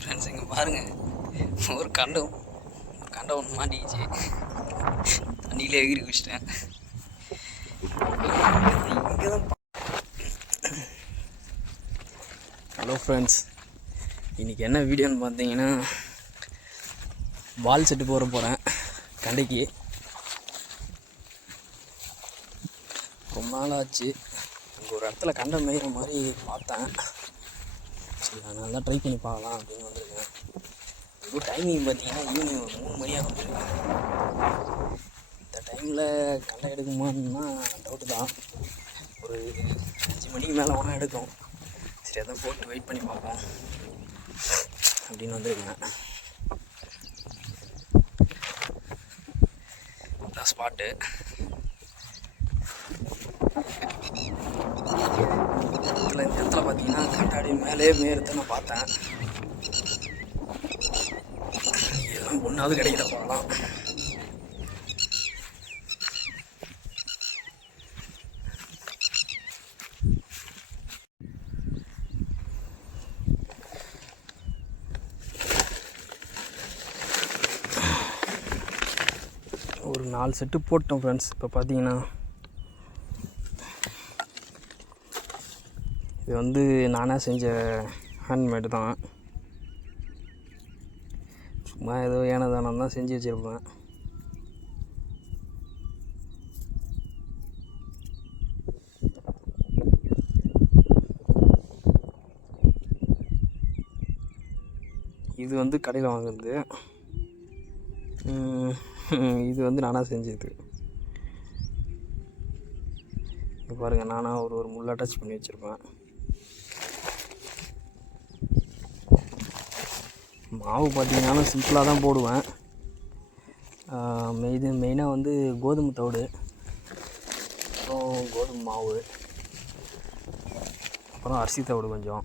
Friends இங்கே பாருங்கள், ஒரு கண்டை ஒன்று மாட்டிக்கிச்சு, தண்ணியிலே எகிரி வச்சிட்டேன். இங்கே தான். ஹலோ ஃப்ரெண்ட்ஸ், இன்றைக்கி என்ன வீடியோன்னு பார்த்தீங்கன்னா, பால் செட்டு போகிறேன் கண்டைக்கு. ரொம்ப நாள் ஆச்சு, அங்கே ஒரு இடத்துல கண்டை மேய்கிற மாதிரி பார்த்தேன். சரி, அதனால தான் ட்ரை பண்ணி பார்க்கலாம் அப்படின்னு வந்திருக்கேன். இதுவும் டைமிங் பார்த்தீங்கன்னா ஈவினிங் ஒரு 3 மணியாக வந்துருக்கு. இந்த டைமில் கண்டை எடுக்குமான்னா டவுட்டு தான். ஒரு 5 மணிக்கு மேலே ஒன்றா எடுக்கும். சரி, அதான் போட்டு வெயிட் பண்ணி பார்ப்போம் அப்படின்னு வந்திருக்கேன். இதான் ஸ்பாட்டு. இந்த இடத்துல பார்த்தீங்கன்னா கண்டாடி மேலே மேயறத நான் பார்த்தேன். இதெல்லாம் ஒன்றாவது கிடைக்கிற போகலாம். ஒரு 4 செட்டு போட்டோம் ஃப்ரெண்ட்ஸ். இப்போ பார்த்தீங்கன்னா இது வந்து நானாக செஞ்ச ஹேண்ட்மேடு தான். சும்மா ஏதோ ஏனதானம் தான் செஞ்சு வச்சுருப்பேன். இது வந்து கடையில் வாங்குறது, இது வந்து நானாக செஞ்சது. இப்போ பாருங்கள், நானாக ஒரு முள் அட்டாச் பண்ணி வச்சுருப்பேன். மாவு பார்த்தீங்கன்னா சிம்பிளாக தான் போடுவேன். மெயினாக வந்து கோதுமை தவிடு, அப்புறம் கோதுமை மாவு, அப்புறம் அரிசி தவிடு கொஞ்சம்.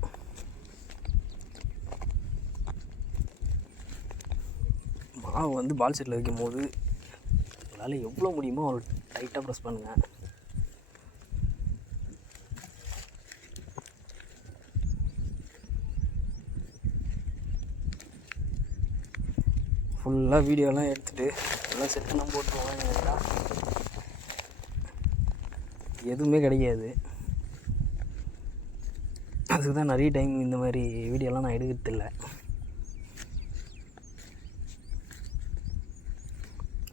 மாவு வந்து பால் செட்டில் வைக்கும் போது அதனால் எவ்வளோ முடியுமோ அவ்வளோ டைட்டாக ப்ரெஸ் பண்ணுங்கள். ஃபுல்லாக வீடியோலாம் எடுத்துகிட்டு எல்லாம் செட்டெல்லாம் போட்டுருவாங்க. எதுவுமே கிடைக்காது. அதுக்கு தான் நிறைய டைம் இந்த மாதிரி வீடியோலாம் நான் எடுக்கிறதில்ல.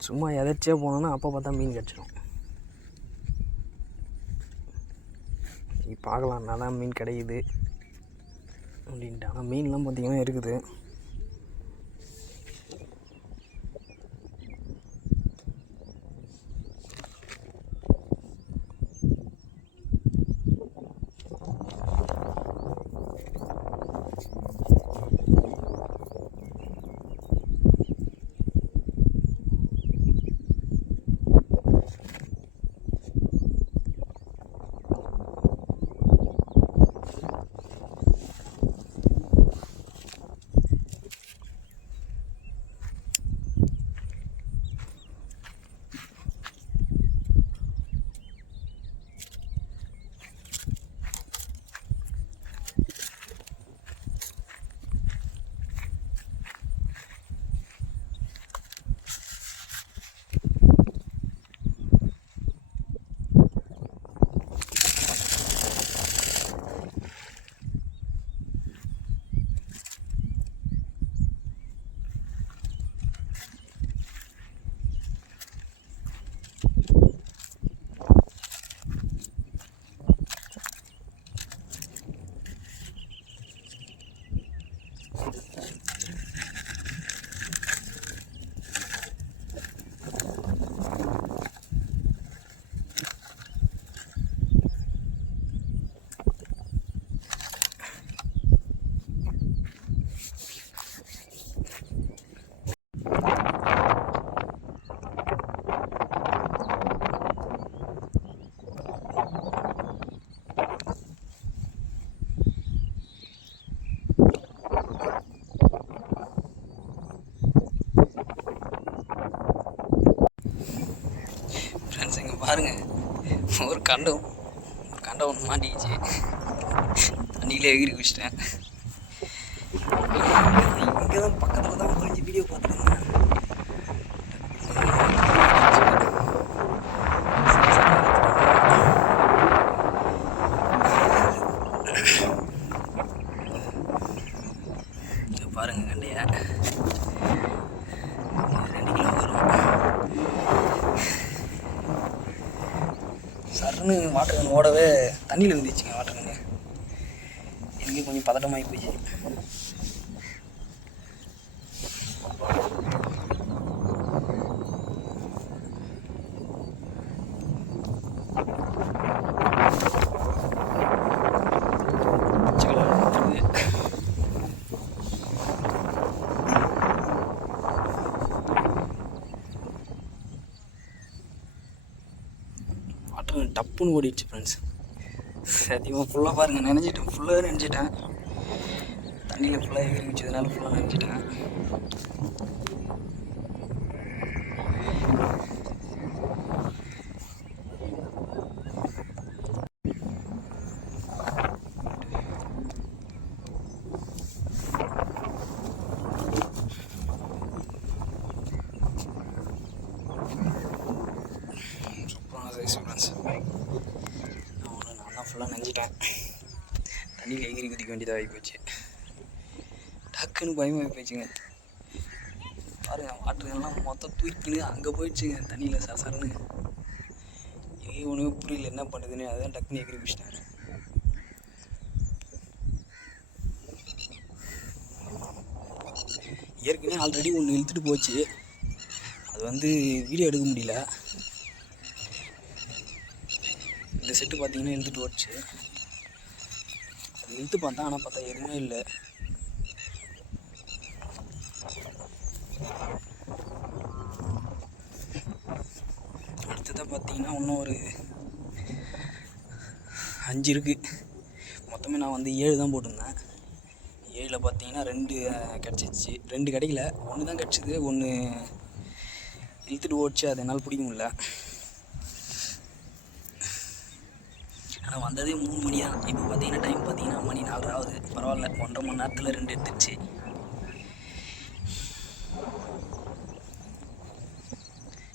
சும்மா எதாச்சியாக போனோன்னா அப்போ பார்த்தா மீன் கிடச்சிடும். பார்க்கலாம் நல்லா மீன் கிடைக்குது அப்படின்ட்டு. ஆனால் மீன்லாம் பார்த்திங்கன்னா இருக்குது. பாருங்கள், ஒரு கண்டை ஒன்று மாட்டிக்கிச்சு, தண்ணியிலே எகிரி வச்சிட்டேன். இங்கே தான் பக்கத்தில் தான் கொஞ்சம் வீடியோ பார்த்துருந்தேன். இங்கே பாருங்கள் கண்டைய 2 கிலோ வரும். சருன்னு வாட்டர் கன் ஓடவே தண்ணியில் இருந்துச்சுங்க. வாட்டர் கன்னு எனக்கு கொஞ்சம் பதட்டமாகி போச்சு. வாட்டர் டப்புன்னு ஓடிடுச்சு ஃப்ரெண்ட்ஸ். சத்தியமாக ஃபுல்லாக பாருங்கள் நினைஞ்சிட்டேன். ஃபுல்லாக நினைஞ்சிட்டேன். தண்ணியில் ஃபுல்லாக எகிரி வச்சதுனால ஃபுல்லாக நினைஞ்சிட்டேன். சூப்பரான சைஸ் ஃப்ரெண்ட்ஸ். நான் ஃபுல்லாக நனைஞ்சிட்டேன். தண்ணியில் எகிரி குதிக்க வேண்டியதாக ஆகி போச்சு. டக்குன்னு பயமாகி போயிடுச்சுங்க. பாருங்கள் வாட்டர் எல்லாம் மொத்தம் தூக்கின்னு அங்கே போயிடுச்சுங்க தண்ணியில் சரன்னு. எனக்கு ஒன்றுமே புரியல என்ன பண்ணுதுன்னு. அதான் டக்குன்னு எகிரி பிடிச்சிட்டேன். ஏற்கனவே ஆல்ரெடி ஒன்று இழுத்துட்டு போச்சு. அது வந்து வீடியோ எடுக்க முடியல. இந்த செட்டு பார்த்தீங்கன்னா இழுத்துட்டு போச்சு. அது இழுத்து பார்த்தா ஆனால் பார்த்தா எதுவுமே இல்லை. அடுத்ததாக பார்த்தீங்கன்னா இன்னும் ஒரு 5 இருக்குது. மொத்தமே நான் வந்து 7 தான் போட்டிருந்தேன். 7ல் பார்த்தீங்கன்னா 2 கிடச்சிச்சு. 2 கிடைக்கல, 1 தான் கிடச்சிது. 1 இழுத்துட்டு ஓடிச்சு. அது என்னால் பிடிக்க முடியல. ஆனால் வந்ததே 3 மணி தான். இப்போ பார்த்தீங்கன்னா டைம் பார்த்தீங்கன்னா மணி 4 ஆகுது. பரவாயில்ல, 1.5 மணி நேரத்தில் 2 எடுத்துருச்சு.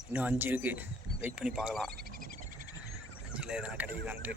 இன்னும் 5 இருக்குது. வெயிட் பண்ணி பார்க்கலாம் 5ல் எதனா கிடைக்குதான்ட்டு.